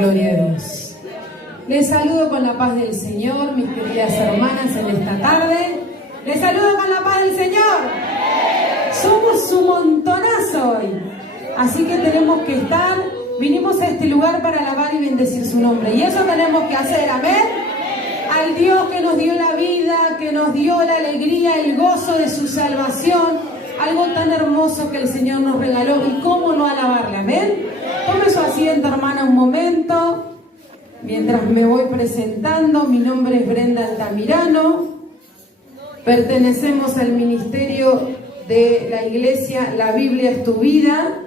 Gloria a Dios. Les saludo con la paz del Señor, mis queridas hermanas, en esta tarde. Les saludo con la paz del Señor. Somos un montonazo hoy, así que tenemos que estar. Vinimos a este lugar para alabar y bendecir su nombre, y eso tenemos que hacer, amén. Al Dios que nos dio la vida, que nos dio la alegría, el gozo de su salvación, algo tan hermoso que el Señor nos regaló, y cómo no alabarle, amén. Tome su asiento, hermana, un momento. Mientras me voy presentando, mi nombre es Brenda Altamirano, pertenecemos al ministerio de la iglesia La Biblia es tu vida,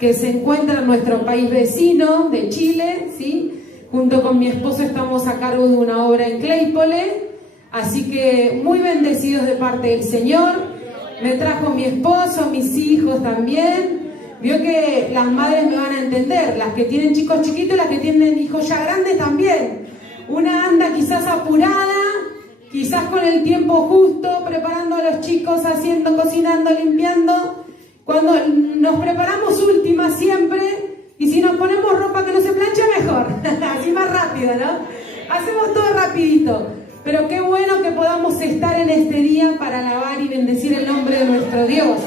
que se encuentra en nuestro país vecino de Chile, ¿sí? Junto con mi esposo estamos a cargo de una obra en Claypole, así que muy bendecidos de parte del Señor. Me trajo mi esposo, mis hijos también. Vio que las madres me van a entender, las que tienen chicos chiquitos y las que tienen hijos ya grandes también. Una anda quizás apurada, quizás con el tiempo justo, preparando a los chicos, haciendo, cocinando, limpiando. Cuando nos preparamos últimas siempre, y si nos ponemos ropa que no se planche, mejor. Así más rápido, ¿no? Hacemos todo rapidito. Pero qué bueno que podamos estar en este día para alabar y bendecir el nombre de nuestro Dios.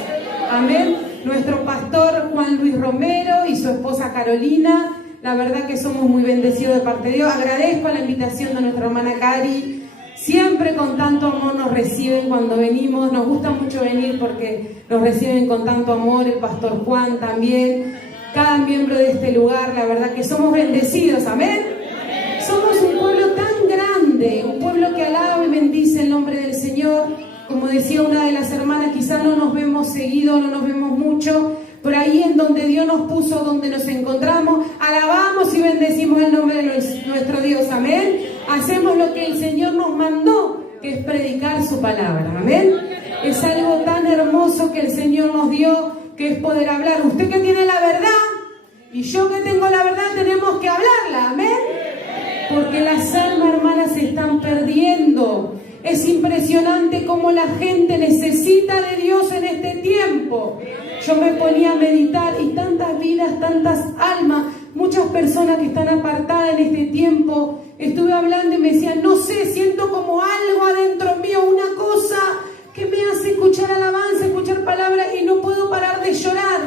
Amén. Nuestro pastor Juan Luis Romero y su esposa Carolina, la verdad que somos muy bendecidos de parte de Dios. Agradezco la invitación de nuestra hermana Cari. Siempre con tanto amor nos reciben cuando venimos. Nos gusta mucho venir porque nos reciben con tanto amor. El pastor Juan también. Cada miembro de este lugar, la verdad que somos bendecidos. Amén. Somos un pueblo tan grande, un pueblo que alaba y bendice el nombre del Señor. Como decía una de las hermanas, quizás no nos vemos seguido, no nos vemos mucho, pero ahí en donde Dios nos puso, donde nos encontramos, alabamos y bendecimos el nombre de nuestro Dios, amén. Hacemos lo que el Señor nos mandó, que es predicar su palabra, amén. Es algo tan hermoso que el Señor nos dio, que es poder hablar. Usted que tiene la verdad, y yo que tengo la verdad, tenemos que hablarla, amén. Porque las almas, hermanas, se están perdiendo. Es impresionante cómo la gente necesita de Dios en este tiempo. Yo me ponía a meditar y tantas vidas, tantas almas, muchas personas que están apartadas en este tiempo. Estuve hablando y me decían, no sé, siento como algo adentro mío, una cosa que me hace escuchar alabanza, escuchar palabras y no puedo parar de llorar.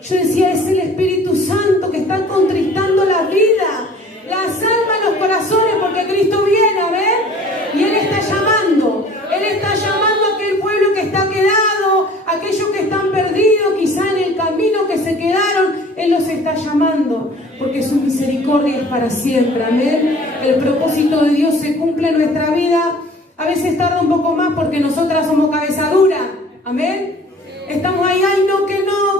Yo decía, es el Espíritu Santo que está contristando la vida, las almas, los corazones, porque Cristo viene, ¿ven? Y Él está llamando a aquel pueblo que está quedado, aquellos que están perdidos, quizá en el camino que se quedaron, Él los está llamando, porque su misericordia es para siempre, amén. El propósito de Dios se cumple en nuestra vida, a veces tarda un poco más porque nosotras somos cabeza dura, amén. Estamos ahí, ay no,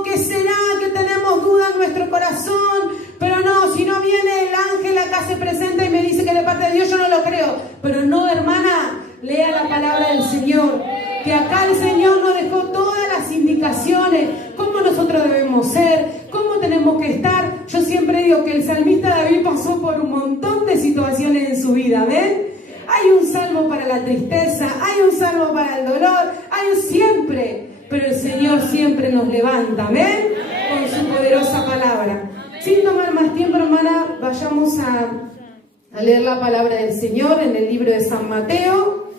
¿qué será? Que tenemos duda en nuestro corazón, pero no, si no viene el ángel acá se presenta y me dice que de parte de Dios, yo no lo creo. Pero no, hermana, lea la palabra del Señor, que acá el Señor nos dejó todas las indicaciones, cómo nosotros debemos ser, cómo tenemos que estar. Yo siempre digo que el salmista David pasó por un montón de situaciones en su vida, ¿ven? Hay un salmo para la tristeza, hay un salmo para el dolor, hay siempre, pero el Señor siempre nos levanta, ¿ven? Con su poderosa palabra. Sin tomar más tiempo, hermana, vayamos a leer la palabra del Señor en el libro de San Mateo.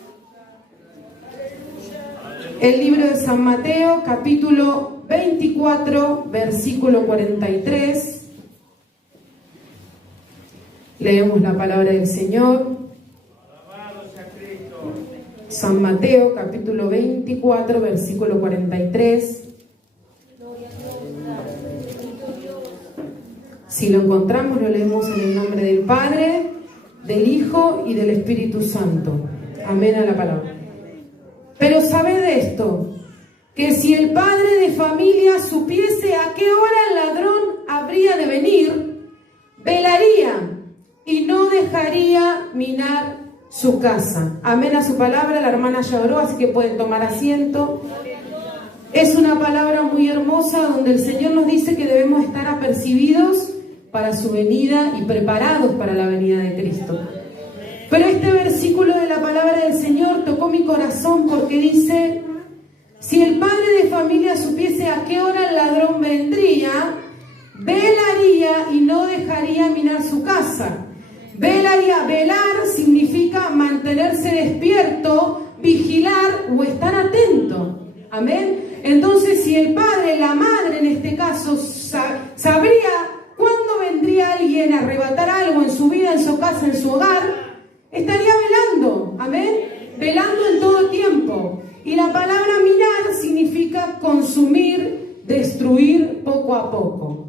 El libro de San Mateo, capítulo 24, versículo 43. Leemos la palabra del Señor. San Mateo, capítulo 24, versículo 43. Si lo encontramos, lo leemos en el nombre del Padre, del Hijo y del Espíritu Santo. Amén a la palabra. Pero sabed esto, que si el padre de familia supiese a qué hora el ladrón habría de venir, velaría y no dejaría minar su casa. Amén a su palabra. La hermana ya oró, así que pueden tomar asiento. Es una palabra muy hermosa donde el Señor nos dice que debemos estar apercibidos para su venida y preparados para la venida de Cristo. Pero este versículo de la palabra del Señor tocó mi corazón porque dice, si el padre de familia supiese a qué hora el ladrón vendría, velaría y no dejaría y minar su casa. Velar significa mantenerse despierto, vigilar o estar atento. Amén. Entonces, si el padre, la madre en este caso, sabría cuándo vendría alguien a arrebatar algo en su vida, en su casa, en su hogar, estaría velando. Amén. Velando en todo tiempo. Y la palabra minar significa consumir, destruir poco a poco.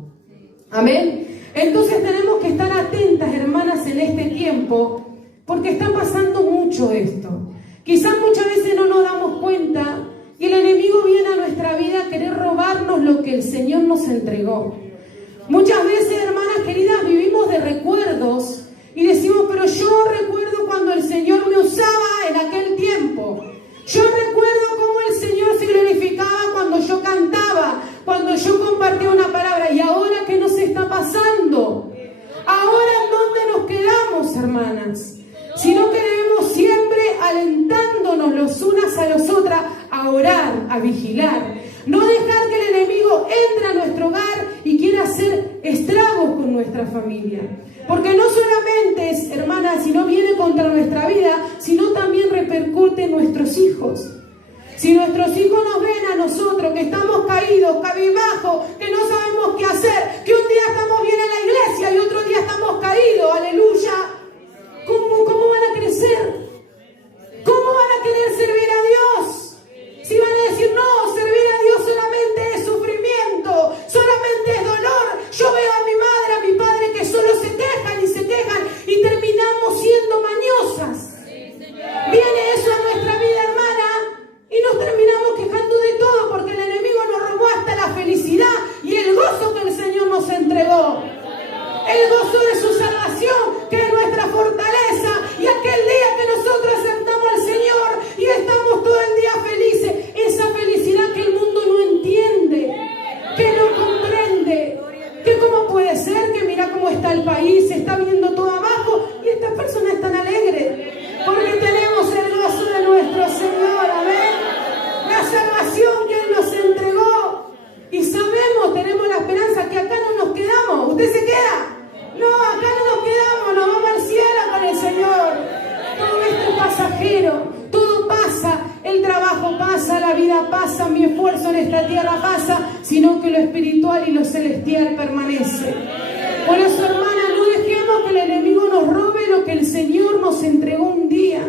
Amén. Entonces tenemos que estar atentas, hermanas, en este tiempo, porque está pasando mucho esto. Quizás muchas veces no nos damos cuenta y el enemigo viene a nuestra vida a querer robarnos lo que el Señor nos entregó. Muchas veces, hermanas queridas, vivimos de recuerdos y decimos, pero yo recuerdo cuando el Señor me usaba en aquel tiempo. Yo recuerdo cómo el Señor se glorificaba cuando yo cantaba, cuando yo compartía una palabra. ¿Y ahora qué nos está pasando? ¿Ahora en dónde nos quedamos, hermanas? Sino que debemos siempre alentándonos los unas a los otras a orar, a vigilar. No dejar que el enemigo entre a nuestro hogar y quiera hacer estragos con nuestra familia. Porque no solamente es, hermanas, si no viene contra nuestra vida, sino también repercute en nuestros hijos. Si nuestros hijos nos ven a nosotros, que estamos caídos, cabizbajos, que no sabemos qué hacer, que un día estamos bien en la iglesia y otro día estamos caídos, aleluya, ¿cómo van a crecer? ¿Cómo van a querer servir a Dios? Si van a decir, no, servir a Dios solamente es sufrimiento, solamente es dolor. Yo veo a mi madre, a mi padre que solo se quejan y terminamos siendo mañosas. Viene eso a nuestra vida, hermana, y nos terminamos quejando de todo porque el enemigo nos robó hasta la felicidad y el gozo que el Señor nos entregó. El gozo de su salvación, que es nuestra fortaleza, y aquel día que nosotros aceptamos al Señor y estamos todo el día felices, esa felicidad que el mundo no entiende, que no comprende, que cómo puede ser que mira cómo está el país, se está viendo todo abajo y estas personas están alegres, porque tenemos el gozo de nuestro Señor, amén, la salvación que Él nos entregó, y sabemos, tenemos la esperanza que acá no nos quedamos. ¿Usted se queda? No, acá no nos quedamos, nos vamos al cielo con el Señor. Todo esto es pasajero, todo pasa, el trabajo pasa, la vida pasa, mi esfuerzo en esta tierra pasa, sino que lo espiritual y lo celestial permanece. Por eso, hermana, no dejemos que el enemigo nos robe lo que el Señor nos entregó un día,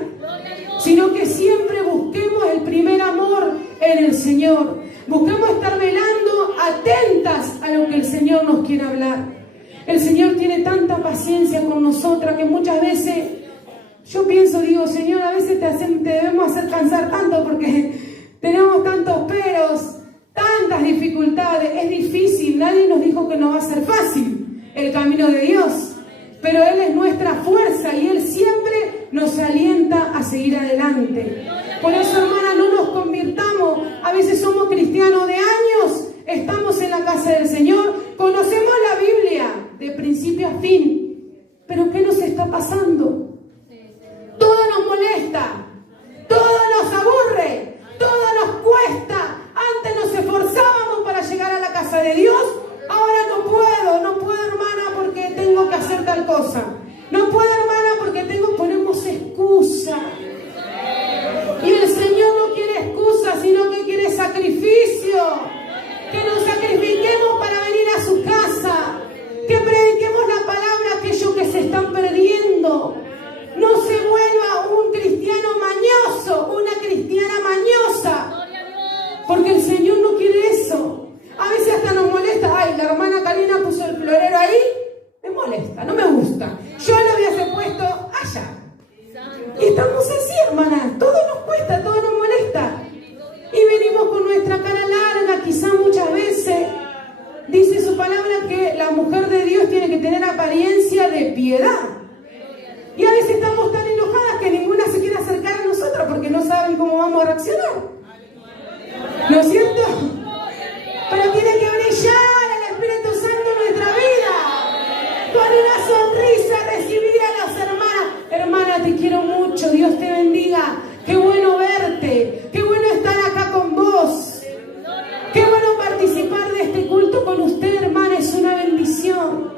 sino que siempre busquemos el primer amor en el Señor. Busquemos estar velando, atentas a lo que el Señor nos quiere hablar. El Señor tiene tanta paciencia con nosotras que muchas veces yo pienso, digo, Señor, a veces te debemos hacer cansar tanto porque tenemos tantos peros, tantas dificultades. Es difícil, nadie nos dijo que no va a ser fácil el camino de Dios, pero Él es nuestra fuerza y Él siempre nos alienta a seguir adelante. Por eso, hermana, no nos convirtamos. A veces somos cristianos de años, estamos en la casa del Señor, conocemos la Biblia de principio a fin, pero ¿qué nos está pasando? Todo nos molesta, todo nos aburre, todo nos cuesta. Antes nos esforzábamos para llegar a la casa de Dios, ahora no puedo, hermana, porque tengo que hacer tal cosa. No puedo, hermana, porque ponemos excusa. Y el Señor no quiere excusa, sino que quiere sacrificio. Que nos sacrifiquemos para venir a su casa. Que prediquemos la palabra a aquellos que se están perdiendo. No se vuelva un cristiano mañoso, una cristiana mañosa. Porque el Señor no quiere eso. A veces hasta nos molesta. Ay, la hermana Karina puso el florero ahí. Me molesta, no me gusta. Yo lo hubiese puesto allá. Y estamos así, hermanas. Todo nos cuesta, todo nos molesta. Y venimos con nuestra cara larga, quizá muchas veces. Dice su palabra que la mujer de Dios tiene que tener apariencia de piedad. Y a veces estamos tan enojadas que ninguna se quiere acercar a nosotros porque no saben cómo vamos a reaccionar. ¿No es cierto? Pero tiene que brillar el Espíritu Santo en nuestra vida. Con una sonrisa recibir a las hermanas. Hermana, te quiero mucho, Dios te bendiga. Qué bueno verte, qué bueno estar acá con vos. Qué bueno participar de este culto con usted, hermana, es una bendición.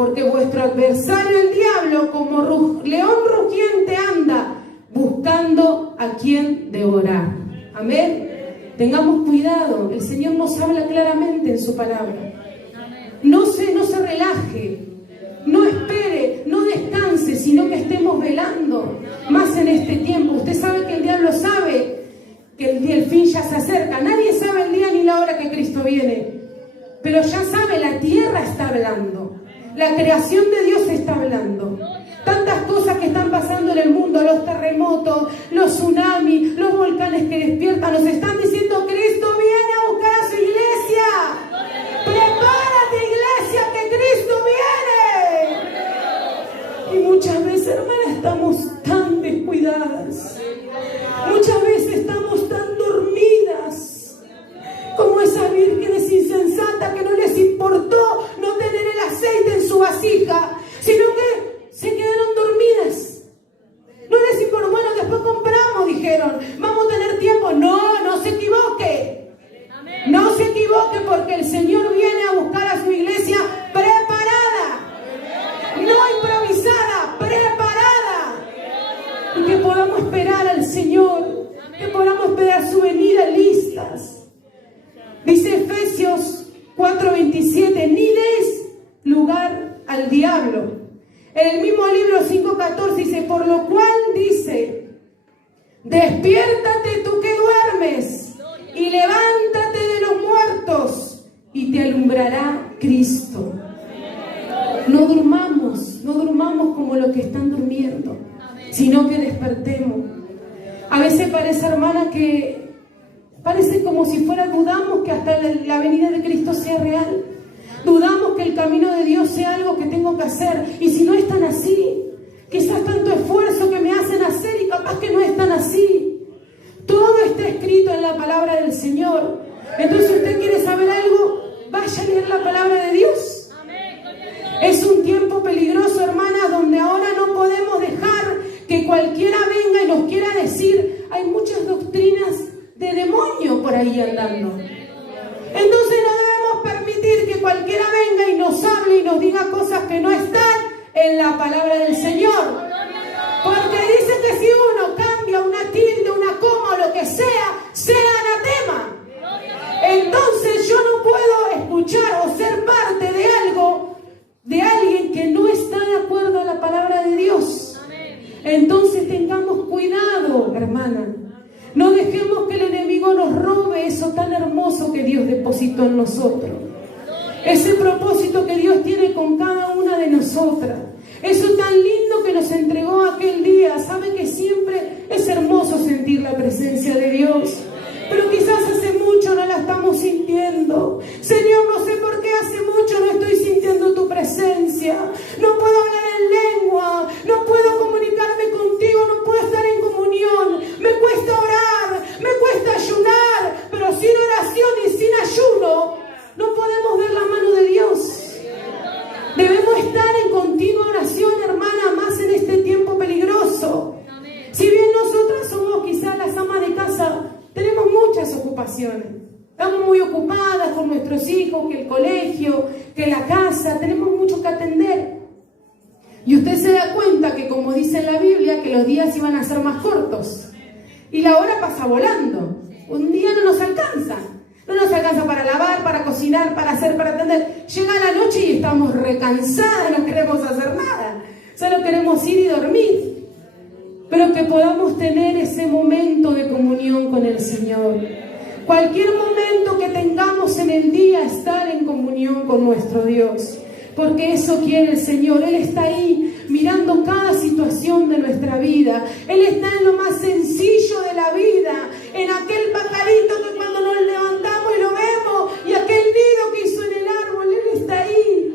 porque vuestro adversario el diablo como león rugiente anda buscando a quien devorar. Amén. Tengamos cuidado, el Señor nos habla claramente en su palabra. No se relaje, no espere, no descanse, sino que estemos velando más en este tiempo. Usted sabe que el diablo sabe que el fin ya se acerca. Nadie sabe el día ni la hora que Cristo viene, pero ya sabe, la tierra está hablando, la creación de Dios está hablando. Tantas cosas que están pasando en el mundo, los terremotos, los tsunamis, los volcanes que despiertan, nos están diciendo: Cristo viene a buscar a su iglesia. Prepárate, iglesia, que Cristo viene. Y muchas veces, hermana, estamos tan descuidadas. Muchas veces estamos tan dormidas, como esas vírgenes insensatas que no les importó no tener el aceite en su vasija, sino que se quedaron dormidas. No les importó. Bueno, después compramos, dijeron, vamos a tener tiempo. No se equivoque. No se equivoque, porque el Señor viene a buscar a su iglesia preparada, no improvisada, preparada. Y que podamos esperar al Señor, que podamos esperar su venida listas. Dice Efesios 4:27, ni des lugar al diablo. En el mismo libro 5:14 dice: por lo cual dice, despiértate tú que duermes, y levántate de los muertos, y te alumbrará Cristo. No durmamos como los que están durmiendo, sino que despertemos. A veces parece, hermana, que parece como si dudamos que hasta la venida de Cristo sea real. Dudamos que el camino de Dios sea algo que tengo que hacer. Y si no es tan así, quizás tanto esfuerzo que me hacen hacer y capaz que no es tan así. Todo está escrito en la palabra del Señor. Entonces, ¿usted quiere saber algo? Vaya a leer la palabra de Dios. Es un tiempo peligroso, hermanas, donde ahora no podemos dejar que cualquiera venga y nos quiera decir. Hay muchas doctrinas de demonio por ahí andando. Entonces no debemos permitir que cualquiera venga y nos hable y nos diga cosas que no están en la palabra del Señor. Porque dice que si uno cambia una tilde, una coma o lo que sea anatema. Entonces yo no puedo escuchar o ser parte de algo, de alguien que no está de acuerdo a la palabra de Dios. Entonces tengamos cuidado, hermana. No dejemos que el enemigo nos robe eso tan hermoso que Dios depositó en nosotros. Ese propósito que Dios tiene con cada una de nosotras. Eso tan lindo que nos entregó aquel día. Sabe que siempre es hermoso sentir la presencia de Dios. Pero quizás hace mucho no la estamos sintiendo. Señor, no sé por qué hace mucho no estoy sintiendo tu presencia. No puedo hablar en lengua. No puedo comunicarme contigo. No puedo estar en comunión. Me cuesta orar. Me cuesta ayunar. Pero sin oración y sin ayuno no podemos ver la mano de Dios. Debemos estar en continua oración, hermana, más en este tiempo peligroso. Si bien nosotras somos quizás las amas de casa, tenemos muchas ocupaciones. Estamos muy ocupadas con nuestros hijos, que el colegio, que la casa, tenemos mucho que atender. Y usted se da cuenta que, como dice en la Biblia, que los días iban a ser más cortos. Y la hora pasa volando. Un día no nos alcanza. No nos alcanza para lavar, para cocinar, para hacer, para atender. Llega la noche y estamos recansadas, no queremos hacer nada. Solo queremos ir y dormir. Pero que podamos tener ese momento de comunión con el Señor. Cualquier momento que tengamos en el día, estar en comunión con nuestro Dios. Porque eso quiere el Señor. Él está ahí mirando cada situación de nuestra vida. Él está en lo más sencillo de la vida. En aquel pajarito que cuando nos levantamos y lo vemos. Y aquel nido que hizo en el árbol. Él está ahí.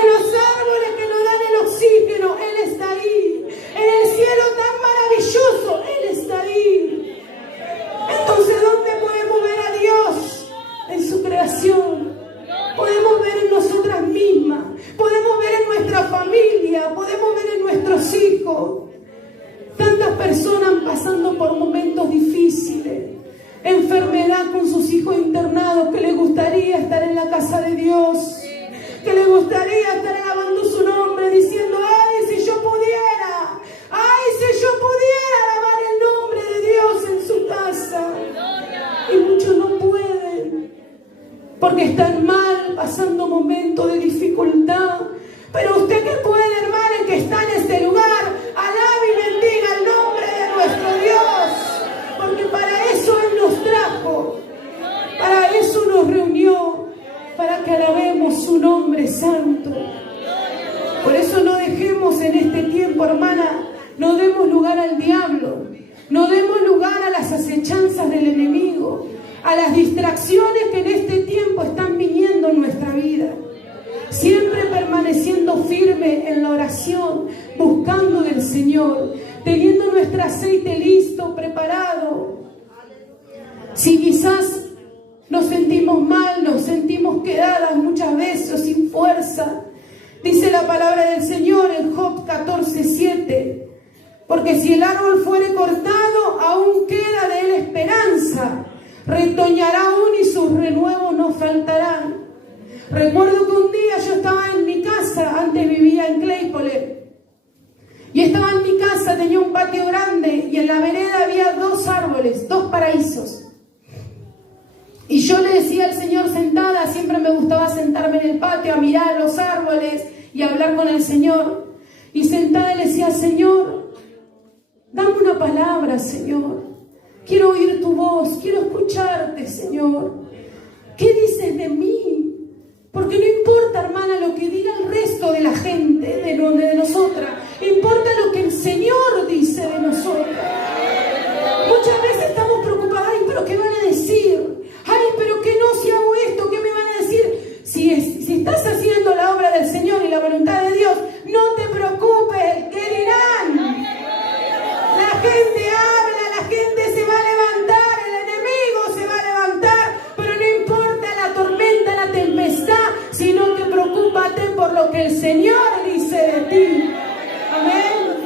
En los árboles que nos dan el oxígeno. Él está ahí. En el cielo tan maravilloso. Él está ahí. Entonces, ¿dónde podemos ver a Dios? En su creación. Podemos ver en nosotras mismas, podemos ver en nuestra familia, podemos ver en nuestros hijos. Tantas personas pasando por momentos difíciles, enfermedad con sus hijos internados, que les gustaría estar en la casa de Dios, que les gustaría estar alabando su Por eso no dejemos en este tiempo, hermana, no demos lugar al diablo, no demos lugar a las acechanzas del enemigo, a las distracciones que en este tiempo están viniendo en nuestra vida. Siempre permaneciendo firme en la oración, buscando del Señor, teniendo nuestro aceite listo, preparado. Si quizás nos sentimos mal, nos sentimos quedadas muchas veces sin fuerza, dice la palabra del Señor en Job 14:7, porque si el árbol fuere cortado, aún queda de él esperanza, retoñará aún y sus renuevos no faltarán. Recuerdo que un día yo estaba en mi casa, antes vivía en Claypole, y estaba en mi casa, tenía un patio grande, y en la vereda había 2 árboles, 2 paraísos. Y yo le decía al Señor sentada, siempre me gustaba sentarme en el patio a mirar los árboles y hablar con el Señor. Y sentada le decía, Señor, dame una palabra, Señor. Quiero oír tu voz, quiero escucharte, Señor. ¿Qué dices de mí? Porque no importa, hermana, lo que diga el resto de la gente, de nosotras. Importa lo que el Señor dice de nosotras. Muchas veces estamos preocupadas, ay, pero ¿qué van a decir? Ay, pero ¿qué no si hago esto? ¿Qué me van a decir? Si estás haciendo la obra del Señor y la voluntad de Dios, no te preocupes, ¿qué dirán? La gente habla, la gente se va a levantar, el enemigo se va a levantar, pero no importa la tormenta, la tempestad, sino que preocúpate por lo que el Señor dice de ti. Amén.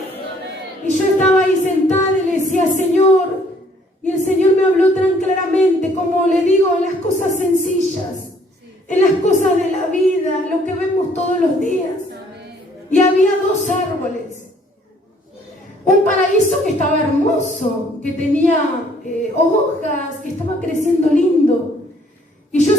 Y yo estaba ahí sentada y le decía, Señor, y el Señor me habló tan claramente, como le digo, en las cosas sencillas, en las cosas de la vida, lo que vemos todos los días. Y había 2 árboles. Un paraíso que estaba hermoso, que tenía hojas, que estaba creciendo lindo. Y yo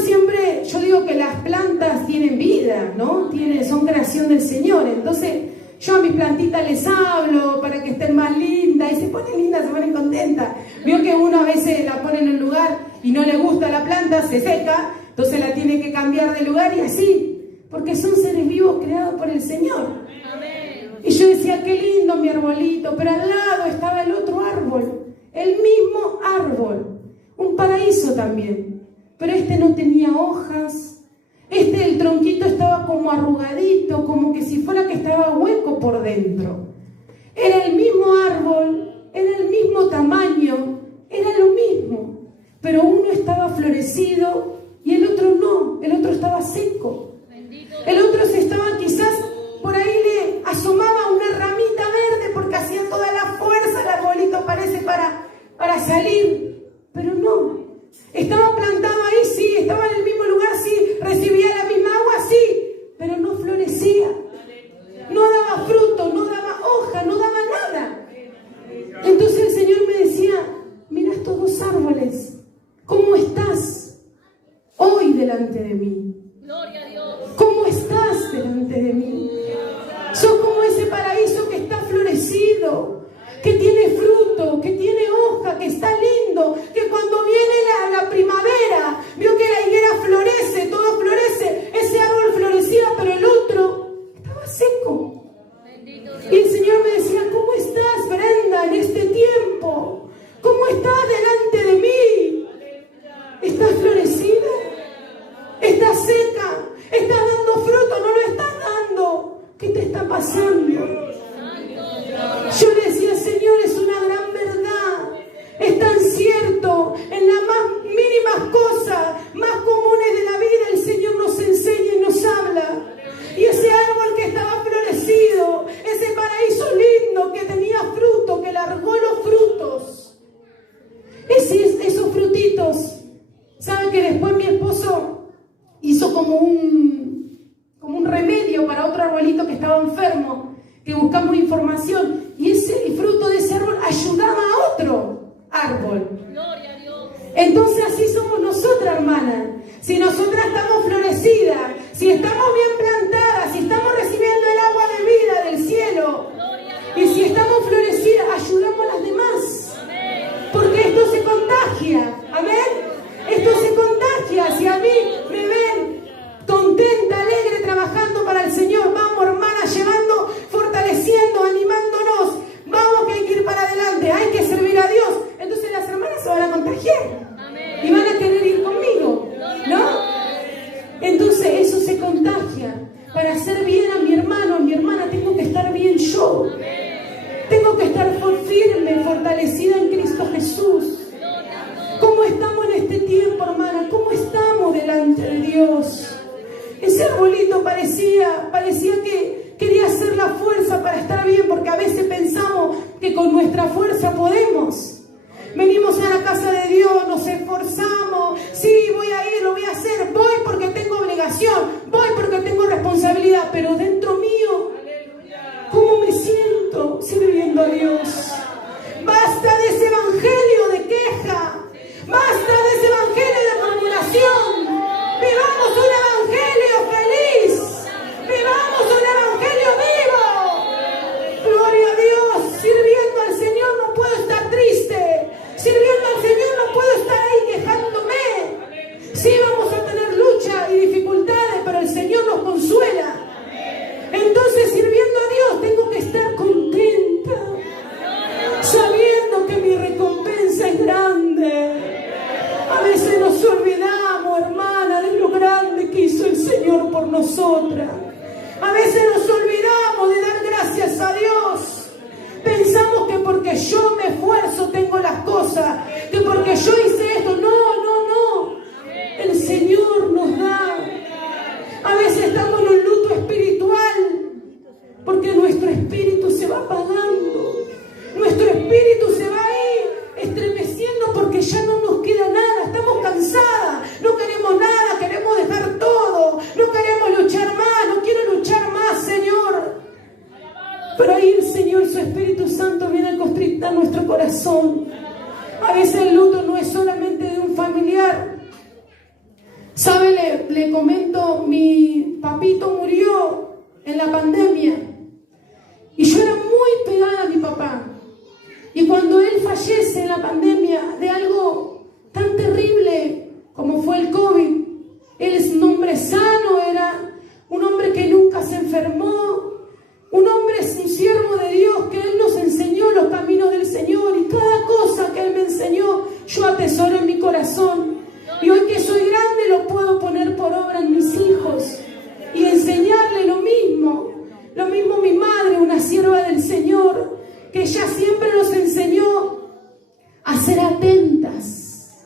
digo que las plantas tienen vida, ¿no? Son creación del Señor. Entonces, yo a mis plantitas les hablo para que estén más lindas, y se ponen lindas, se ponen contentas. Veo que uno a veces la pone en un lugar y no le gusta la planta, se seca, entonces la tiene que cambiar de lugar y así, porque son seres vivos creados por el Señor. Y yo decía, qué lindo mi arbolito, pero al lado estaba el otro árbol, el mismo árbol, un paraíso también, pero este no tenía hojas. El tronquito estaba como arrugadito, como que si fuera que estaba hueco por dentro. Era el mismo árbol, era el mismo tamaño, era lo mismo, pero uno estaba florecido y el otro no, el otro estaba seco. El otro se estaba quizás, por ahí le asomaba una ramita verde porque hacía toda la fuerza, el arbolito parece para salir, pero no. Estaba plantado ahí, sí, estaba en el mismo lugar, sí, recibía la misma agua, sí, pero no florecía, no daba fruto, no daba hoja, no daba nada. Entonces el Señor me decía, mira estos 2 árboles, ¿cómo estás hoy delante de mí? ¿Cómo estás delante de mí? Sos como ese paraíso que está florecido, que tiene fruto, que tiene hoja, que está lindo, que cuando viene la primavera, vio que la higuera florece, todo florece, ese árbol florecía, pero el otro estaba seco. Y el Señor me decía, ¿cómo estás, Brenda, en este tiempo? ¿Cómo estás delante de mí? ¿Estás florecida? ¿Estás seca? ¿Estás dando fruto? ¿No lo estás dando? ¿Qué te está pasando? Yo le decía, Señor, es una gran verdad, es tan cierto, en las más mínimas cosas, más comunes de la vida, el Señor nos enseña y nos habla. Y ese árbol que estaba florecido, ese paraíso lindo que tenía fruto, que largó los frutos, esos frutitos, ¿saben que después mi esposo hizo como un remedio para otro arbolito que estaba enfermo, que buscamos información, y el fruto de ese árbol ayudaba a otro árbol. Gloria a Dios. Entonces así somos nosotras, hermanas. Si nosotras estamos florecidas, si estamos bien plantadas, si estamos recibiendo el agua de vida del cielo, y si estamos florecidas, ayudamos a las demás. Amén. Porque esto se contagia. Amén. Esto se contagia. Si a mí me ven contenta, alegre, trabajando para el Señor, vamos, hermana, llevando fortalecida en Cristo Jesús. ¿Cómo estamos en este tiempo, hermana? ¿Cómo estamos delante de Dios? Ese arbolito parecía que quería hacer la fuerza para estar bien, porque a veces pensamos que con nuestra fuerza podemos. Venimos a la casa de Dios, nos esforzamos, sí, voy a ir, lo voy a hacer, voy porque tengo obligación, voy porque tengo responsabilidad, pero dentro mío, ¿cómo me siento sirviendo a Dios? Basta de ese evangelio de queja, basta de ese evangelio de murmuración. Vivamos un evangelio feliz, vivamos un evangelio vivo. Gloria a Dios, sirviendo al Señor no puedo estar triste, sirviendo al Señor no puedo estar ahí quejándome. Sí, vamos a tener lucha y dificultades, pero el Señor nos consuela. Entonces, sirviendo a Dios, tengo que estar contenta, sabiendo que mi recompensa es grande. A veces nos olvidamos, hermana, de lo grande que hizo el Señor por nosotras. A veces nos olvidamos de dar gracias a Dios. Pensamos que porque yo me esfuerzo tengo las cosas, que porque yo hice esto. No. El Señor nos da. A veces estamos en un luto espiritual, porque nuestro espíritu se va apagando. Nuestro espíritu se va ahí estremeciendo porque ya no nos queda nada. Estamos cansadas, no queremos nada, queremos dejar todo, no queremos luchar más, no quiero luchar más, Señor. Pero ahí el Señor, su Espíritu Santo, viene a constrictar nuestro corazón. A veces el luto no es solamente de un familiar. ¿Sabe? Le comento, mi papito murió en la pandemia y yo era muy pegada a mi papá. Y cuando él fallece en la pandemia de algo tan terrible como fue el COVID, él es un hombre sano, era un hombre que nunca se enfermó, un hombre, un siervo de Dios, que él nos enseñó los caminos del Señor, y cada cosa que él me enseñó yo atesoro en mi corazón. Y hoy que soy grande lo puedo poner por obra en mis hijos y enseñarle lo mismo mi madre, una sierva del Señor, que ella siempre nos enseñó a ser atentas,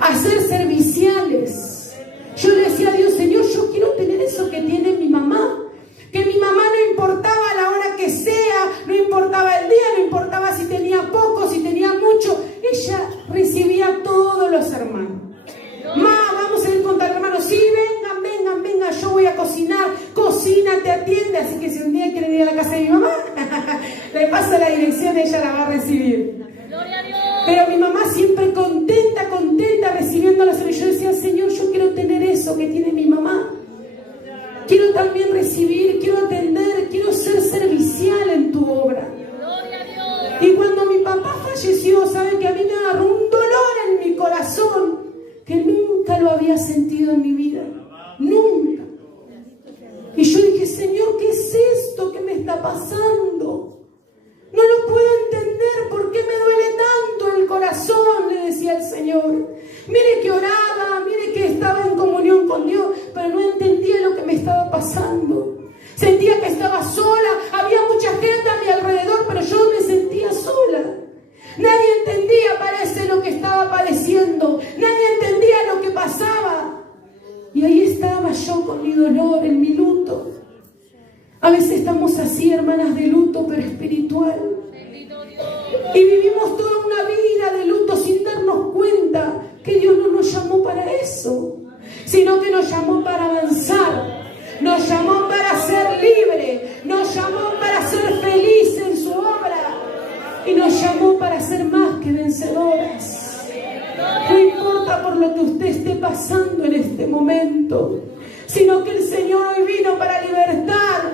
a ser serviciales. Yo le decía a Dios, Señor, yo quiero tener eso que tiene mi mamá, que mi mamá no importaba la hora que sea, no importaba el día, no importaba si tenía poco, si tenía mucho, ella recibía a todos los hermanos. Vamos a ir con tal hermano, sí, venga, yo voy a cocinar, cocina, te atiende, así que si un día quieren ir a la casa de mi mamá, le paso la dirección, ella la va a recibir. Pero mi mamá siempre contenta, recibiendo los servicios. Yo decía, Señor, yo quiero tener eso que tiene mi mamá. Quiero también recibir, quiero atender, quiero ser servicial en tu obra. Y cuando mi papá falleció, ¿sabe que a mí me agarró un dolor en mi corazón que nunca lo había sentido en mi vida? Nunca. Y yo dije, Señor, ¿qué es esto que me está pasando? No lo puedo entender, ¿por qué me duele tanto el corazón? Le decía el Señor. Mire que oraba, mire que estaba en comunión con Dios, pero no entendía lo que me estaba pasando. Sentía que estaba sola, había mucha gente a mi alrededor, pero yo me sentía sola. Nadie entendía, parece, lo que estaba padeciendo. Nadie entendía lo que pasaba. Y ahí estaba yo con mi dolor, en mi luto. A veces estamos así, hermanas, de luto, pero espiritual. Y vivimos toda una vida de luto sin darnos cuenta que Dios no nos llamó para eso, sino que nos llamó para avanzar. Nos llamó para ser libre, nos llamó para ser feliz en su obra y nos llamó para ser más que vencedoras. No importa por lo que usted esté pasando en este momento, sino que el Señor hoy vino para libertar,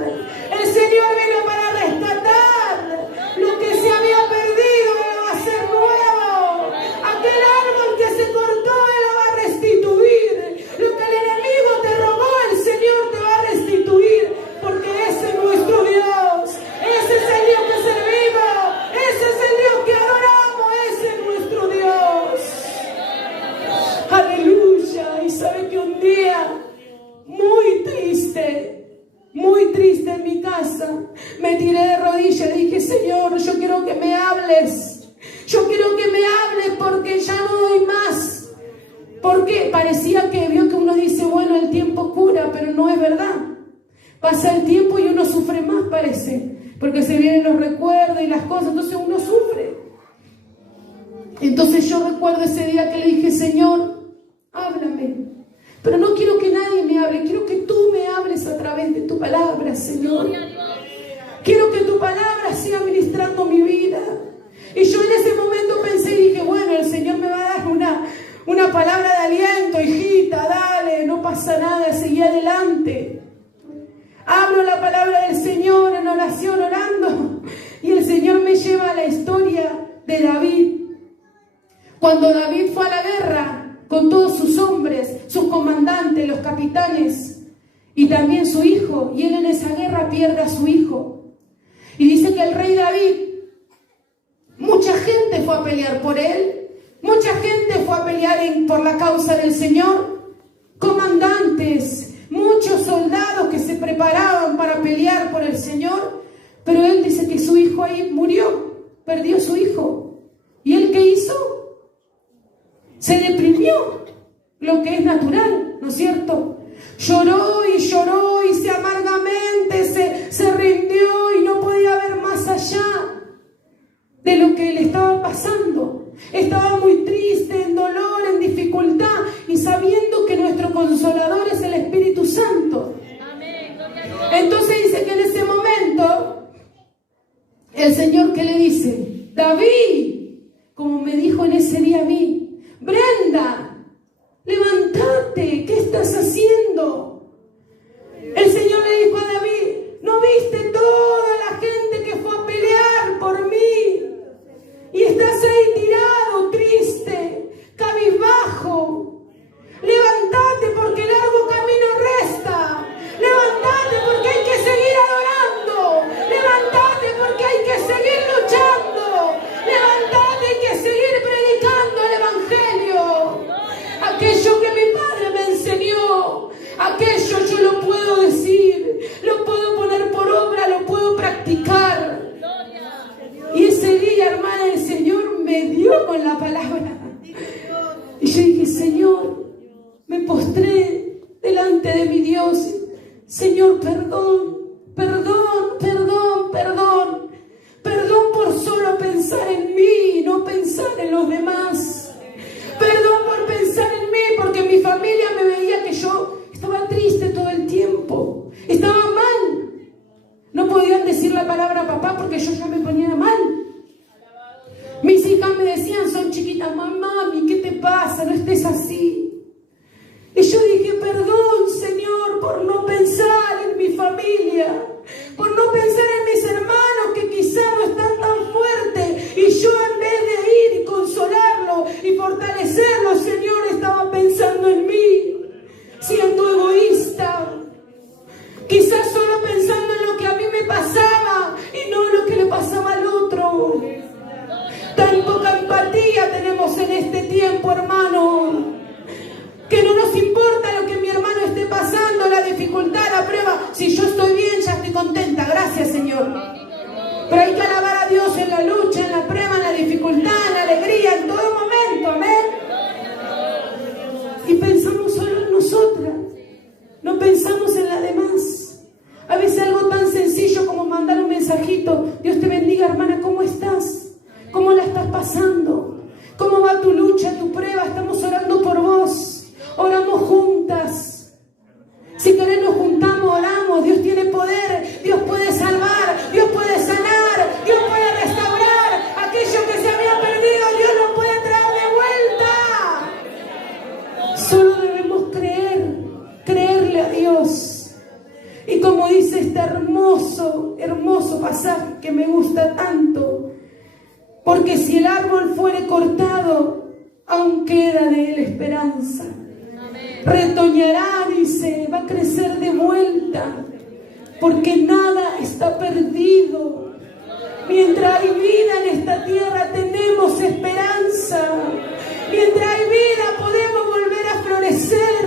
el Señor vino para rescatar lo que se había perdido, Él lo va a hacer nuevo. Aquel árbol que se cortó, Él lo va a restituir. Lo que el enemigo te robó, el Señor te va a restituir, porque ese es nuestro Dios, ese es el Dios que servimos, ese es el Dios que adoramos, ese es nuestro Dios. Aleluya. Y sabe que un día muy triste en mi casa, me tiré de rodillas y dije, Señor, yo quiero que me hables, parecía que vio que uno dice, bueno, el tiempo cura, pero no es verdad. Pasa el tiempo y uno sufre más, parece, porque se vienen los recuerdos y las cosas, entonces uno sufre. Entonces yo recuerdo ese día que le dije, Señor, háblame, pero no quiero que nadie me hable, quiero que tú me hables a través de tu palabra, Señor. Quiero que tu palabra siga ministrando mi vida. Y yo en ese momento pensé y dije, bueno, el Señor me va a dar una palabra de aliento, hijita, dale, no pasa nada, seguí adelante. Hablo la palabra del Señor en oración, orando, y el Señor me lleva a la historia de David. Cuando David fue a la guerra con todos sus hombres, sus comandantes, los capitanes, y también su hijo, y él en esa guerra pierde a su hijo. Y dice que el rey David, mucha gente fue a pelear por él, mucha gente fue a pelear por la causa del Señor, comandantes, muchos soldados que se preparaban para pelear por el Señor, pero él dice que su hijo ahí murió, perdió su hijo. ¿Y él qué hizo? Se deprimió, lo que es natural, ¿no es cierto? Lloró y se amargamente se rindió y no podía ver más allá de lo que le estaba pasando. Estaba muy triste, en dolor, en dificultad, y sabiendo que nuestro Consolador es el Espíritu Santo. Entonces dice que en ese momento el Señor, ¿qué le dice? David, como me dijo en ese día a mí, Brenda, levántate, ¿qué estás haciendo? El Señor le dijo a David, ¿no viste toda la gente que fue a pelear por mí? Y estás ahí tirado, triste, cabizbajo. Levántate porque largo camino resta. Levántate porque hay que seguir adorando. Levántate porque hay que seguir luchando. Levántate, hay que seguir predicando el Evangelio. Aquello que mi padre me enseñó, aquello yo lo puedo decir, lo puedo poner por obra, lo puedo practicar. Y ese día, hermana, el Señor me dio con la palabra. Y yo dije, Señor, me postré delante de mi Dios. Señor, perdón, perdón, perdón, perdón. Perdón por solo pensar en mí y no pensar en los demás. Perdón por pensar en mí, porque mi familia me veía que yo estaba triste todo el tiempo. Estaba mal. No podían decir la palabra papá porque yo ya me ponía mal. Mis hijas me decían, son chiquitas, mamá, ¿qué te pasa? No estés así. Y yo dije, perdón, Señor, por no pensar en mi familia, por no pensar en mis hermanos que quizá no están tan fuertes, y yo en vez de ir y consolarlo y fortalecerlo, Señor, estaba pensando en mí, siendo egoísta, quizás solo pensando en lo que a mí me pasaba y no en lo que le pasaba al otro. Tan poca empatía tenemos en este tiempo, hermano, que no nos importa lo que mi hermano esté pasando, la dificultad, la prueba. Si yo estoy bien, ya estoy contenta, gracias, Señor. Pero hay que alabar a Dios en la lucha, en la prueba, en la dificultad, en la alegría, en todo momento, amén. Y pensamos solo en nosotras, no pensamos en las demás. A veces algo tan sencillo como mandar un mensajito, Dios te bendiga, hermana, ¿cómo estás? ¿Cómo la estás pasando? ¿Cómo va tu lucha, tu prueba? Estamos orando por vos. Oramos juntas. Si querés nos juntamos, oramos. Dios tiene poder. Dios puede salvar. Dios puede sanar. Dios puede restaurar. Aquello que se había perdido, Dios lo puede traer de vuelta. Solo debemos creerle a Dios. Y como dice este hermoso pasaje que me gusta tanto, porque si el árbol fuere cortado, aún queda de él esperanza. Retoñará, dice, va a crecer de vuelta, porque nada está perdido. Mientras hay vida en esta tierra tenemos esperanza. Mientras hay vida podemos volver a florecer.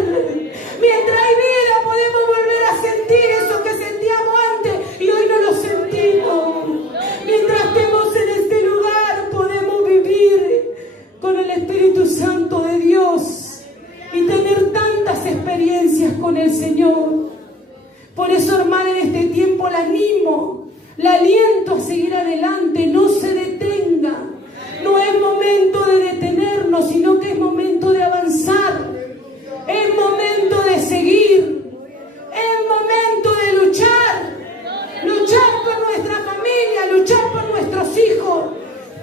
Mientras hay vida podemos volver a sentir eso que sentíamos antes y hoy no lo sentimos. Mientras estemos en este lugar podemos vivir con el Espíritu Santo de Dios y tener animo, la aliento a seguir adelante. No se detenga. No es momento de detenernos, sino que es momento de avanzar. Es momento de seguir. Es momento de luchar. Luchar por nuestra familia, luchar por nuestros hijos.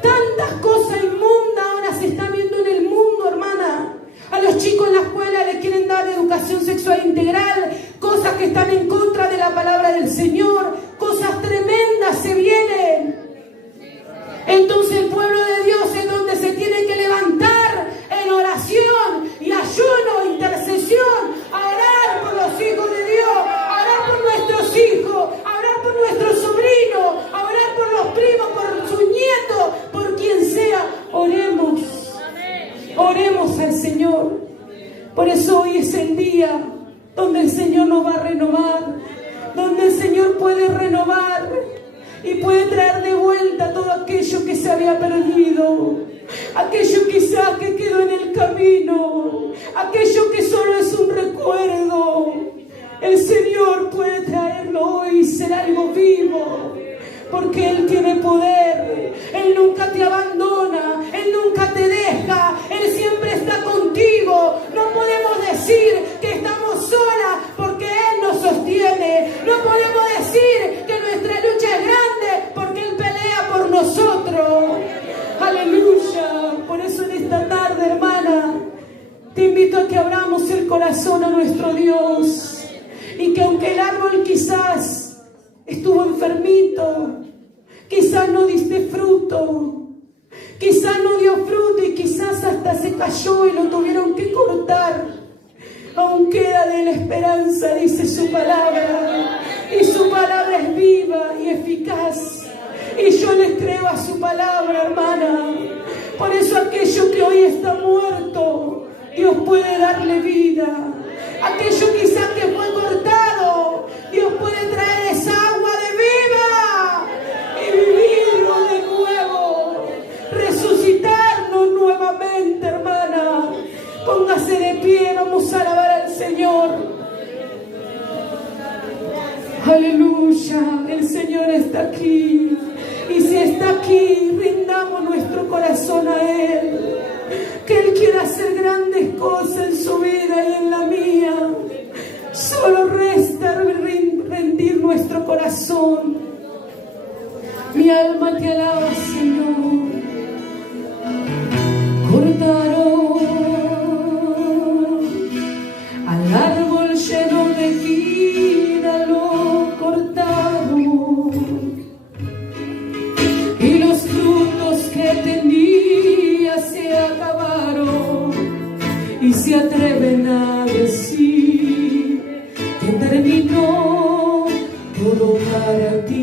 Tantas cosas inmundas ahora se están viendo en el mundo, hermana. A los chicos en la escuela les quieren dar educación sexual integral, cosas que están en contra de la palabra del Señor, cosas tremendas se vienen. Entonces el pueblo de Dios es donde se tiene que levantar en oración y ayuno, intercesión, a orar por los hijos de Dios, a orar por nuestros hijos, a orar por nuestros sobrinos, a orar por los primos, por sus nietos, por quien sea. Oremos, oremos al Señor. Por eso hoy es el día donde el Señor nos va a renovar, donde el Señor puede renovar y puede traer de vuelta todo aquello que se había perdido, aquello quizás que quedó en el camino, aquello que solo es un recuerdo. El Señor puede traerlo hoy y ser algo vivo, porque Él tiene poder. Él nunca te abandona, Él nunca te deja, Él siempre está contigo. No podemos decir que estamos solas porque Él nos sostiene. No podemos decir que nuestra lucha es grande porque Él pelea por nosotros. Aleluya. Por eso en esta tarde, hermana, te invito a que abramos el corazón a nuestro Dios, y que aunque el árbol quizás estuvo enfermito, quizás no diste fruto, quizás no dio fruto y quizás hasta se cayó y lo tuvieron que cortar, aún queda de la esperanza, dice su palabra, y su palabra es viva y eficaz, y yo les creo a su palabra, hermana. Por eso aquello que hoy está muerto, Dios puede darle vida. Aquello quizás que fue cortado, Dios puede traer esa agua de vida y vivirlo de nuevo, resucitarnos nuevamente, hermana. Póngase de pie, vamos a alabar al Señor. Aleluya, el Señor está aquí. Y si está aquí, rindamos nuestro corazón a Él, que Él quiere hacer grandes cosas en su vida y en la mía. Solo resta rendir nuestro corazón. Mi alma te alaba, Señor. Cortaron al árbol lleno de vida, lo cortaron, y los frutos que tenía se acabaron, y se atreven a decir que terminó todo para ti.